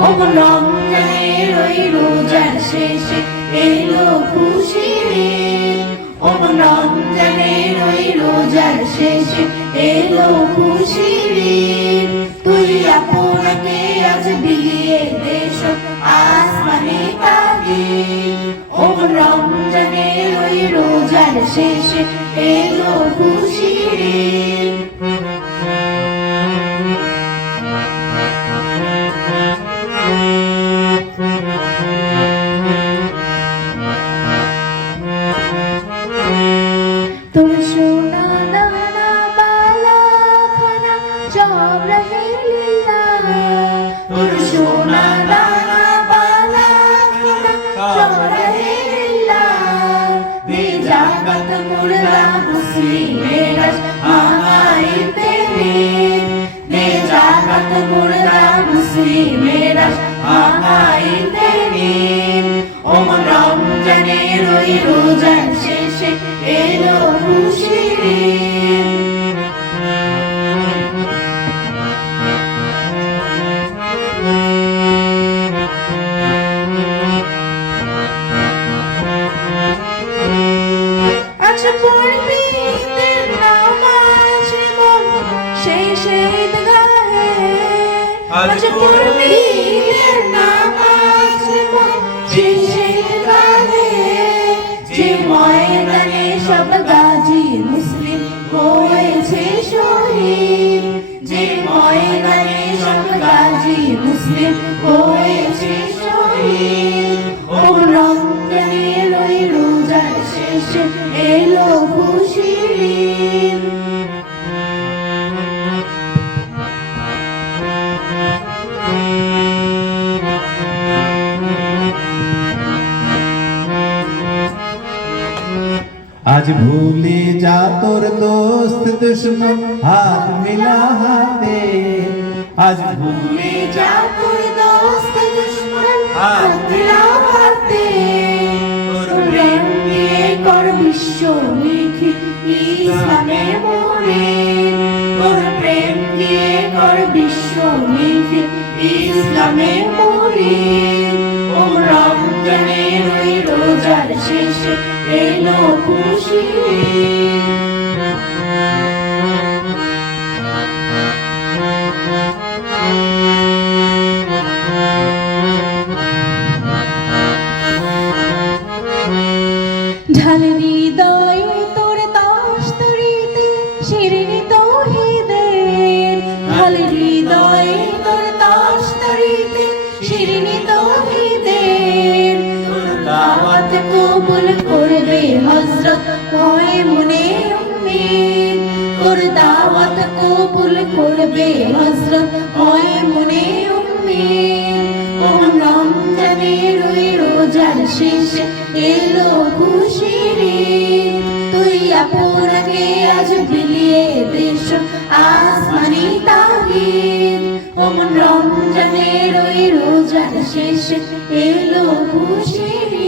রমজানের ওই রোজার শেষে এলো খুশির ঈদ। রমজানের ওই রোজার শেষে এলো খুশির ঈদ। তুই আপনাকে আজ বিলিয়ে দেশ আসমানে তাগিদ। রমজানের ওই রোজার শেষে এলো খুশির ঈদ। তোর সোনা দানা বালা খানা সব রহে লিল্লাহ। তোর সোনা দানা বালা খানা সব রহে লিল্লাহ। বেজাকাত মুর্দা মুসলিমেরা আগাইতে ঈদ। বেজাকাত মুর্দা মুসলিমেরা আগাইতে ঈদ। রমজানের ওই রোজার শেষে এলো খুশির ঈদ। আজ পড়বি ঈদের নামাজ মন সেই ঈদগাহে। আজ পড়বি ঈদের নামাজ মন সেই ঈদগাহে। যে ময়দানে সব গাজী মুসলিম হয়েছে শহীদ। যে ময়দানে সব গাজী মুসলিম হয়েছে শহীদ। রমজানের ওই রোজার শেষে এলো খুশির ঈদ। আজ ভুলে যা তোর দোস্ত দুশ্মন হাত মিলা হাতে। আজ ভুলে যা তোর দোস্ত দুশ্মন হাত মিলা হাতে। তোর প্রেম নিয়ে কর বিশ্ব লিখিত ইসলামে মোরে। তোর প্রেম নিয়ে কর বিশ্ব লিখিত ইসলামে মোরে। রমজানের ওই রোজার শেষে এলো খুশির ঈদ। ঢাল হৃদয় তোর তাস্তরিতে শিরিনি তৌহিদের। ঢাল হৃদয় তোর তাস্তরিতে শিরিনি তৌহিদের। তোর দাওয়াত কবুল করবে হযরত হয় মনে উম্মীদ। তোর দাওয়াত কবুল করবে হযরত হয় মনে উম্মীদ। রমজানের ওই রোজার শেষে এলো খুশির ঈদ। তুই আপনাকে আজ বিলিয়ে দেশ আসমানি তাগিদ। রমজানের ওই রোজার শেষে এলো খুশির ঈদ।